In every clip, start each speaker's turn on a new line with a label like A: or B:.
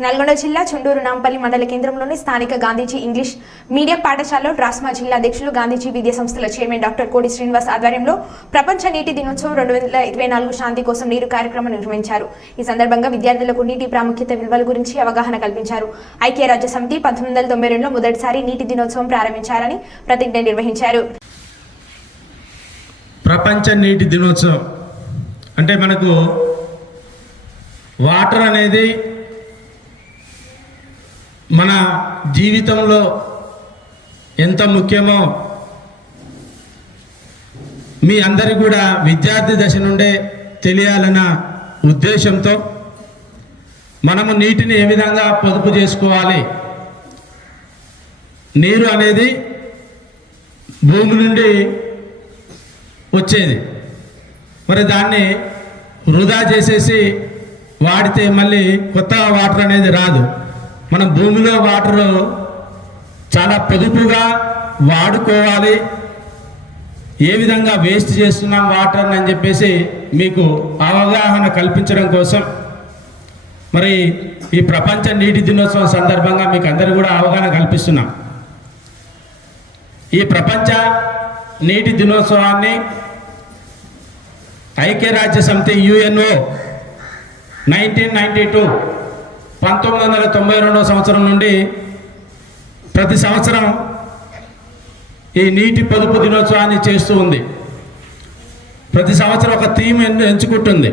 A: నల్గొండ జిల్లా చుండూరు నాంపల్లి మండల కేంద్రంలోని స్థానిక గాంధీజీ ఇంగ్లీష్ మీడియం పాఠశాలలో డ్రాస్మా జిల్లా అధ్యక్షులు గాంధీజీ విద్యా సంస్థల చైర్మన్ డాక్టర్ కోడి శ్రీనివాస్ ఆధ్వర్యంలో ప్రపంచ నీటి దినోత్సవం రెండు వేల ఇరవై నాలుగు శాంతి కోసం నీరు కార్యక్రమం నిర్వహించారు. ఈ సందర్భంగా విద్యార్థులకు నీటి ప్రాముఖ్యత విలువల గురించి అవగాహన కల్పించారు. ఐక్యరాజ్య సమితి పంతొమ్మిది వందల తొంభై రెండులో మొదటిసారి నీటి దినోత్సవం ప్రారంభించారని ప్రతిజ్ఞ నిర్వహించారు.
B: ప్రపంచ నీటి దినోత్సవం అంటే మనకు వాటర్ అనేది మన జీవితంలో ఎంత ముఖ్యమో మీ అందరికి కూడా విద్యార్థి దశ నుండే తెలియాలన్న ఉద్దేశంతో మనము నీటిని ఏ విధంగా పొదుపు చేసుకోవాలి? నీరు అనేది భూమి నుండి వచ్చేది. మరి దాన్ని వృధా చేసేసి వాడితే మళ్ళీ కొత్త వాటర్ అనేది రాదు. మనం భూమిలో వాటర్ చాలా పొదుపుగా వాడుకోవాలి. ఏ విధంగా వేస్ట్ చేస్తున్నాం వాటర్ అని చెప్పేసి మీకు అవగాహన కల్పించడం కోసం మరి ఈ ప్రపంచ నీటి దినోత్సవం సందర్భంగా మీకు అందరు కూడా అవగాహన కల్పిస్తున్నాం. ఈ ప్రపంచ నీటి దినోత్సవాన్ని ఐక్యరాజ్య సమితి యుఎన్ఓ నైన్టీన్ నైంటీ టూ పంతొమ్మిది వందల తొంభై రెండవ సంవత్సరం నుండి ప్రతి సంవత్సరం ఈ నీటి పొదుపు దినోత్సవాన్ని చేస్తూ ఉంది. ప్రతి సంవత్సరం ఒక థీమ్ ఎంచుకుంటుంది.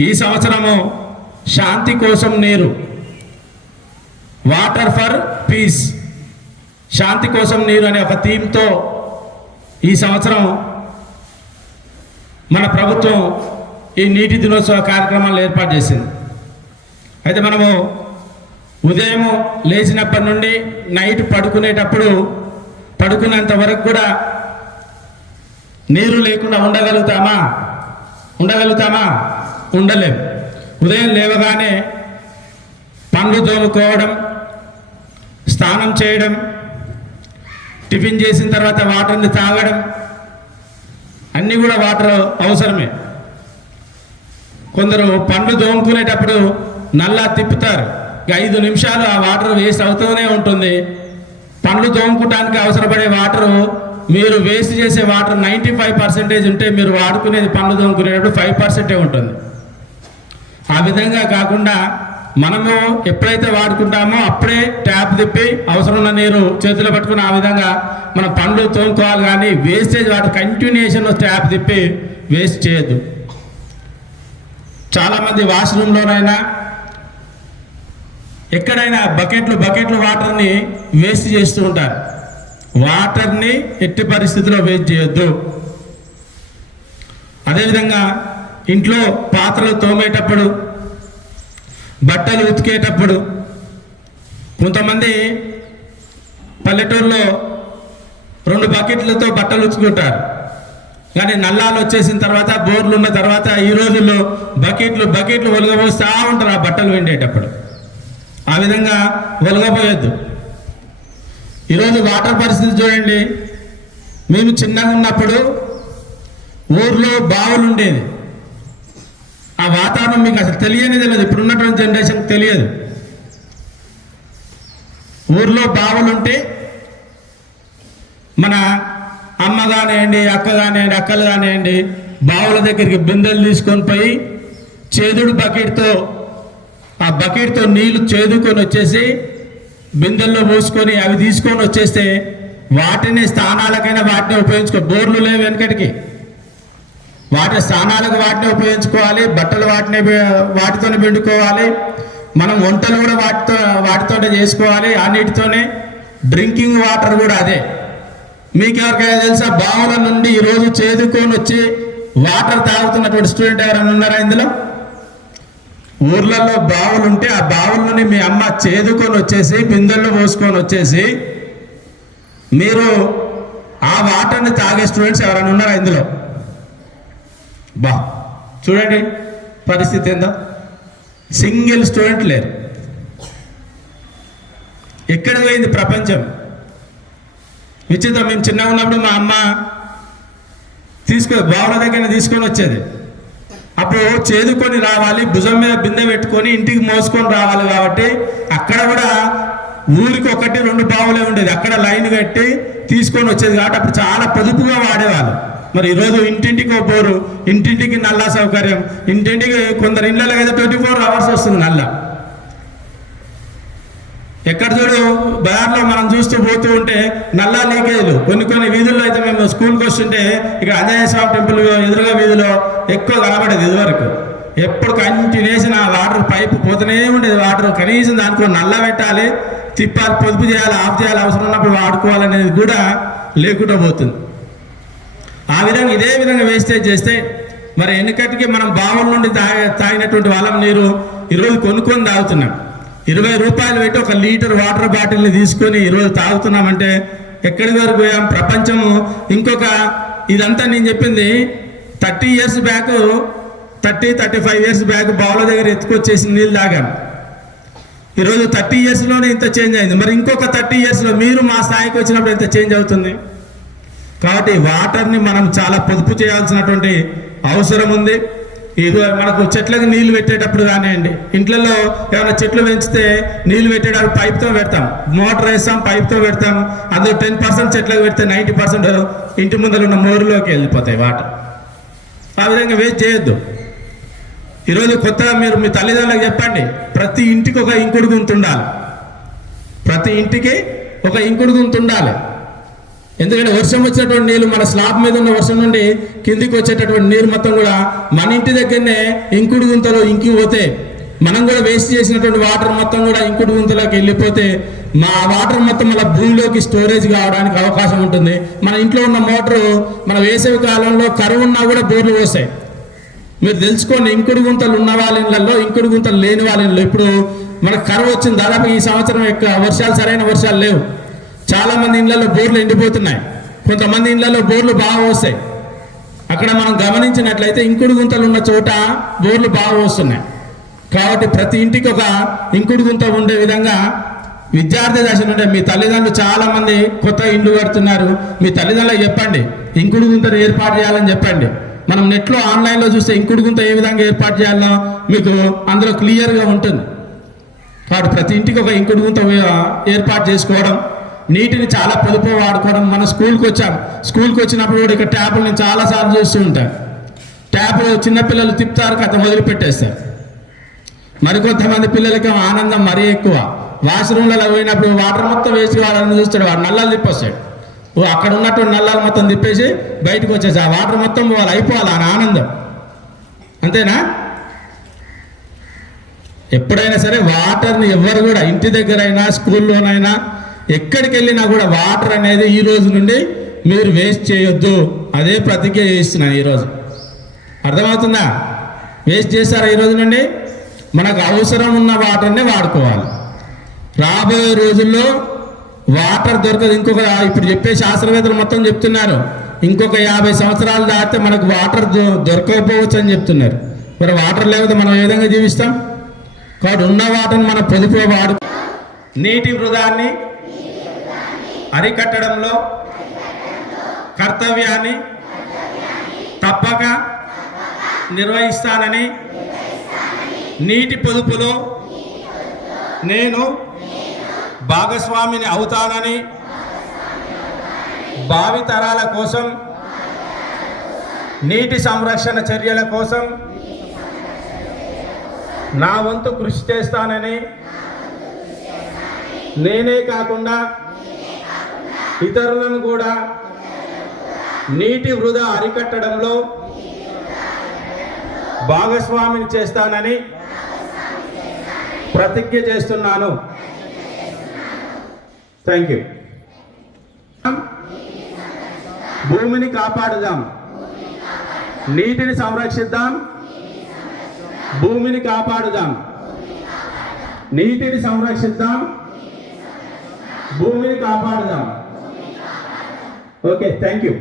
B: ఈ సంవత్సరము శాంతి కోసం నీరు వాటర్ ఫర్ పీస్. శాంతి కోసం నీరు అనే ఒక థీమ్తో ఈ సంవత్సరం మన ప్రభుత్వం ఈ నీటి దినోత్సవ కార్యక్రమాలు ఏర్పాటు చేసింది. అయితే మనము ఉదయం లేచినప్పటి నుండి నైట్ పడుకునేటప్పుడు పడుకున్నంత వరకు కూడా నీరు లేకుండా ఉండగలుగుతామా? ఉండగలుగుతామా? ఉండలేం. ఉదయం లేవగానే పండ్లు తోముకోవడం స్నానం చేయడం టిఫిన్ చేసిన తర్వాత వాటర్ని తాగడం అన్నీ కూడా వాటర్ అవసరమే. కొందరు పండ్లు దోముకునేటప్పుడు నల్లా తిప్పుతారు. ఇక ఐదు నిమిషాలు ఆ వాటర్ వేస్ట్ అవుతూనే ఉంటుంది. పండ్లు తోముకోవడానికి అవసరపడే వాటరు మీరు వేస్ట్ చేసే వాటర్ నైంటీ ఫైవ్ పర్సెంటేజ్ ఉంటే మీరు వాడుకునేది పండ్లు తోముకునేటప్పుడు ఫైవ్ పర్సెంటే ఉంటుంది. ఆ విధంగా కాకుండా మనము ఎప్పుడైతే వాడుకుంటామో అప్పుడే ట్యాప్ తిప్పి అవసరం ఉన్న నీరు చేతిలో పట్టుకుని ఆ విధంగా మన పండ్లు తోముకోవాలి కానీ వేస్టేజ్ వాటర్ కంటిన్యూషన్ ట్యాప్ తిప్పి వేస్ట్ చేయొద్దు. చాలామంది వాష్రూమ్లోనైనా ఎక్కడైనా బకెట్లు బకెట్లు వాటర్ని వేస్ట్ చేస్తూ ఉంటారు. వాటర్ని ఎట్టి పరిస్థితిలో వేస్ట్ చేయొద్దు. అదేవిధంగా ఇంట్లో పాత్రలు తోమేటప్పుడు బట్టలు ఉతికేటప్పుడు కొంతమంది పల్లెటూరులో రెండు బకెట్లతో బట్టలు ఉతుకుంటారు. కానీ నల్లాలు వచ్చేసిన తర్వాత బోర్లు ఉన్న తర్వాత ఈ రోజుల్లో బకెట్లు బకెట్లు ఒలగబోస్తూ ఉంటారు ఆ బట్టలు వెండేటప్పుడు. ఆ విధంగా ఒలగబోయొద్దు ఈరోజు వాటర్ పరిస్థితి చూడండి. మేము చిన్నగా ఉన్నప్పుడు ఊర్లో బావులు ఉండేది ఆ వాతావరణం మీకు అసలు తెలియనిది లేదు. ఇప్పుడున్నటువంటి జనరేషన్ తెలియదు. ఊర్లో బావులు ఉంటే మన అమ్మ కానివ్వండి అక్క కానివ్వండి అక్కలు కానివ్వండి బావుల దగ్గరికి బిందెలు తీసుకొని పోయి చేదుడు బకెట్తో ఆ బకెట్తో నీళ్ళు చేదుకొని వచ్చేసి బిందెల్లో పోసుకొని అవి తీసుకొని వచ్చేస్తే వాటిని స్థానాలకైనా వాటిని ఉపయోగించుకో బోర్లు లేవు వెనకటికి. వాటి స్థానాలకు వాటిని ఉపయోగించుకోవాలి బట్టలు వాటిని వాటితోనే పిండుకోవాలి మనం వంటలు కూడా వాటితో వాటితోనే చేసుకోవాలి ఆ నీటితోనే డ్రింకింగ్ వాటర్ కూడా అదే. మీకు ఎవరికైనా తెలుసా బావుల నుండి ఈరోజు చేదుకొని వచ్చి వాటర్ తాగుతున్నటువంటి స్టూడెంట్ ఎవరైనా ఉన్నారా ఇందులో? ఊర్లలో బావులు ఉంటే ఆ బావులని మీ అమ్మ చేదుకొని వచ్చేసి బిందెల్లో పోసుకొని వచ్చేసి మీరు ఆ వాటర్ని తాగే స్టూడెంట్స్ ఎవరైనా ఉన్నారా ఇందులో? బా చూడండి పరిస్థితి ఏందో. సింగిల్ స్టూడెంట్ లేరు. ఎక్కడ పోయింది ప్రపంచం? విచిత్రం మేము చిన్నగా ఉన్నప్పుడు మా అమ్మ తీసుకో బావుల దగ్గర తీసుకొని వచ్చేది. అప్పుడు చేదుకొని రావాలి భుజం మీద బిందె పెట్టుకొని ఇంటికి మోసుకొని రావాలి కాబట్టి అక్కడ కూడా ఊరికి ఒకటి రెండు బావులే ఉండేది. అక్కడ లైన్ కట్టి తీసుకొని వచ్చేది కాబట్టి అప్పుడు చాలా పొదుపుగా వాడేవాళ్ళు. మరి ఈరోజు ఇంటింటికి ఒక బోరు ఇంటింటికి నల్లా సౌకర్యం ఇంటింటికి కొందరు ఇళ్ళలో అయితే ట్వంటీ ఫోర్ అవర్స్ వస్తుంది నల్ల. ఎక్కడ చూడు బజార్లో మనం చూస్తూ పోతూ ఉంటే నల్లా లీకేజ్లు. కొన్ని కొన్ని వీధుల్లో అయితే మేము స్కూల్కి వస్తుంటే ఇక్కడ ఆంజనేయ స్వామి టెంపుల్ ఎదురుగా వీధిలో ఎక్కువ కనబడేది ఇదివరకు. ఎప్పుడు కంటిన్యూస్ ఆ వాటర్ పైప్ పోతూనే ఉండేది. వాటర్ కనీసం దానికో నల్ల పెట్టాలి తిప్పాలి పొదుపు చేయాలి ఆఫ్ చేయాలి అవసరం ఉన్నప్పుడు వాడుకోవాలనేది కూడా లేకుండా పోతుంది. ఆ విధంగా ఇదే విధంగా వేస్టేజ్ చేస్తే మరి ఎన్నికటికి మనం బావుల నుండి తాగి తాగినటువంటి వాళ్ళం నీరు ఈరోజు కొనుక్కొని తాగుతున్నాం. ఇరవై రూపాయలు పెట్టి ఒక లీటర్ వాటర్ బాటిల్ని తీసుకొని ఈరోజు తాగుతున్నామంటే ఎక్కడి వరకు పోయాం? ప్రపంచము. ఇంకొక ఇదంతా నేను చెప్పింది thirty years back thirty thirty five years back బావుల దగ్గర ఎత్తుకొచ్చేసి నీళ్ళు తాగాం. ఈరోజు థర్టీ ఇయర్స్లోనే ఇంత చేంజ్ అయింది. మరి ఇంకొక థర్టీ ఇయర్స్లో మీరు మా స్థాయికి వచ్చినప్పుడు ఎంత చేంజ్ అవుతుంది? కాబట్టి వాటర్ని మనం చాలా పొదుపు చేయాల్సినటువంటి అవసరం ఉంది. ఏదో మనకు చెట్లకు నీళ్ళు పెట్టేటప్పుడు కానివ్వండి. ఇంట్లలో ఏమైనా చెట్లు పెంచితే నీళ్ళు పెట్టేటప్పుడు పైప్తో పెడతాం. మోటార్ వేస్తాం పైప్తో పెడతాం. అందులో టెన్ పర్సెంట్ చెట్లకు పెడితే నైంటీ పర్సెంట్ ఇంటి ముందర ఉన్న మోరులోకి వెళ్ళిపోతాయి వాటర్. ఆ విధంగా వేస్ట్ చేయొద్దు. ఈరోజు కొత్తగా మీరు మీ తల్లిదండ్రులకు చెప్పండి. ప్రతి ఇంటికి ఒక ఇంకుడు గుంత ఉండాలి ప్రతి ఇంటికి ఒక ఇంకుడు గుంత ఉండాలి ఎందుకంటే వర్షం వచ్చినటువంటి నీళ్ళు మన స్లాబ్ మీద ఉన్న వర్షం నుండి కిందికి వచ్చేటటువంటి నీరు మొత్తం కూడా మన ఇంటి దగ్గరనే ఇంకుడు గుంతలో ఇంకి పోతే మనం కూడా వేస్ట్ చేసినటువంటి వాటర్ మొత్తం కూడా ఇంకుడు గుంతలోకి వెళ్ళిపోతే మా వాటర్ మొత్తం మన భూమిలోకి స్టోరేజ్ కావడానికి అవకాశం ఉంటుంది. మన ఇంట్లో ఉన్న మోటారు మన వేసవి కాలంలో కరువు ఉన్నా కూడా బోర్లు పోస్తాయి. మీరు తెలుసుకోండి ఇంకుడు గుంతలు ఉన్న వాళ్ళ ఇంకుడు గుంతలు లేని వాళ్ళ ఇప్పుడు మనకు కరువు వచ్చింది. దాదాపు ఈ సంవత్సరం ఎక్కువ వర్షాలు సరైన వర్షాలు లేవు. చాలా మంది ఇళ్ళలో బోర్లు ఎండిపోతున్నాయి. కొంతమంది ఇళ్ళలో బోర్లు బాగా వస్తాయి. అక్కడ మనం గమనించినట్లయితే ఇంకుడు గుంతలు ఉన్న చోట బోర్లు బాగా వస్తున్నాయి. కాబట్టి ప్రతి ఇంటికి ఒక ఇంకుడు గుంత ఉండే విధంగా విద్యార్థి దశ నుండి మీ తల్లిదండ్రులు చాలా మంది కొత్త ఇండ్లు కడుతున్నారు. మీ తల్లిదండ్రులకు చెప్పండి ఇంకుడు గుంతను ఏర్పాటు చేయాలని చెప్పండి. మనం నెట్లో ఆన్లైన్లో చూస్తే ఇంకుడు గుంత ఏ విధంగా ఏర్పాటు చేయాలో మీకు అందులో క్లియర్గా ఉంటుంది. కాబట్టి ప్రతి ఇంటికి ఒక ఇంకుడు గుంత ఏర్పాటు చేసుకోవడం నీటిని చాలా పొదుపు వాడుకోవడం మన స్కూల్కి వచ్చాం. స్కూల్కి వచ్చినప్పుడు కూడా ఇక్కడ ట్యాపులు నేను చాలాసార్లు చూస్తూ ఉంటాను ట్యాపులు చిన్నపిల్లలు తిప్పుతారు కథ వదిలిపెట్టేస్తారు. మరికొంతమంది పిల్లలకి ఆనందం మరీ ఎక్కువ. వాష్రూమ్లలో పోయినప్పుడు వాటర్ మొత్తం వేసి వాడని చూస్తాడు వాడు నల్లలు తిప్పొస్తాడు. ఓ అక్కడ ఉన్నటువంటి నల్లాలు మొత్తం తిప్పేసి బయటకు వచ్చేసి ఆ వాటర్ మొత్తం వాళ్ళు అయిపోవాలి ఆయన ఆనందం. అంతేనా? ఎప్పుడైనా సరే వాటర్ని ఎవరు కూడా ఇంటి దగ్గరైనా స్కూల్లోనైనా ఎక్కడికి వెళ్ళినా కూడా వాటర్ అనేది ఈ రోజు నుండి మీరు వేస్ట్ చేయొద్దు. అదే ప్రతిజ్ఞ చేస్తున్నాను ఈరోజు అర్థమవుతుందా? వేస్ట్ చేశారా ఈ రోజు నుండి? మనకు అవసరం ఉన్న వాటర్నే వాడుకోవాలి. రాబోయే రోజుల్లో వాటర్ దొరకదు. ఇంకొక ఇప్పుడు చెప్పే శాస్త్రవేత్తలు మొత్తం చెప్తున్నారు. ఇంకొక యాభై సంవత్సరాలు దాటితే మనకు వాటర్ దొరకకపోవచ్చు అని చెప్తున్నారు. మరి వాటర్ లేకపోతే మనం ఏ విధంగా జీవిస్తాం? కాబట్టి ఉన్న వాటర్ని మనం పొదుపుగా వాడు నీటి వృధాన్ని అరికట్టడంలో కర్తవ్యాన్ని తప్పక నిర్వహిస్తానని నీటి పొదుపులో నేను భాగస్వామిని అవుతానని భావితరాల కోసం నీటి సంరక్షణ చర్యల కోసం నా వంతు కృషి చేస్తానని నేనే కాకుండా ఇతరులను కూడా నీటి వృధా అరికట్టడంలో భాగస్వామిని చేస్తానని ప్రతిజ్ఞ చేస్తున్నాను. థ్యాంక్ యూ భూమిని కాపాడుదాం. నీటిని సంరక్షిద్దాం. భూమిని కాపాడుదాం. నీటిని సంరక్షిద్దాం. భూమిని కాపాడుదాం. Okay thank you